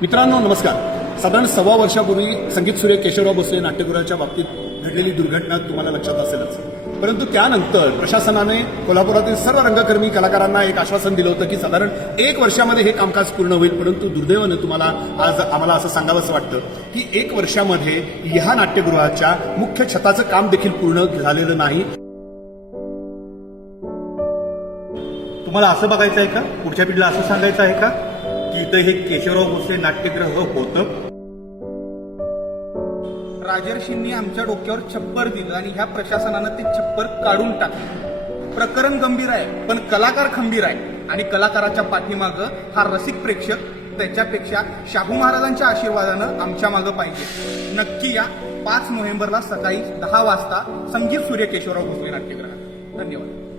मित्रांनो नमस्कार. साधारण सव्वा वर्षापूर्वी संगीत सूर्य केशवराव भोसले नाट्यगृहाच्या बाबतीत घडलेली दुर्घटना तुम्हाला लक्षात असेलच. परंतु त्यानंतर प्रशासनाने कोल्हापुरातील सर्व रंगकर्मी कलाकारांना एक आश्वासन दिलं होतं की साधारण एक वर्षामध्ये हे कामकाज पूर्ण होईल परंतु दुर्दैवानं तुम्हाला आज आम्हाला असं सांगावंसं वाटतं की एक वर्षामध्ये ह्या नाट्यगृहाच्या मुख्य छताचं काम देखील पूर्ण झालेलं नाही. तुम्हाला असं बघायचं आहे का? पुढच्या पिढीला असं सांगायचं आहे का? की इथं हे केशवराव भोसले नाट्यग्रह होतं. राजर्षींनी आमच्या डोक्यावर छप्पर दिलं आणि ह्या प्रशासनानं ते छप्पर काढून टाकलं. प्रकरण गंभीर आहे पण कलाकार खंबीर आहे. आणि कलाकाराच्या पाठीमागं हा रसिक प्रेक्षक त्याच्यापेक्षा शाहू महाराजांच्या आशीर्वादानं आमच्या मागं पाहिजे. नक्की या पाच नोव्हेंबरला सकाळी दहा वाजता संगीत सूर्य केशवराव भोसले नाट्यगृहात धन्यवाद.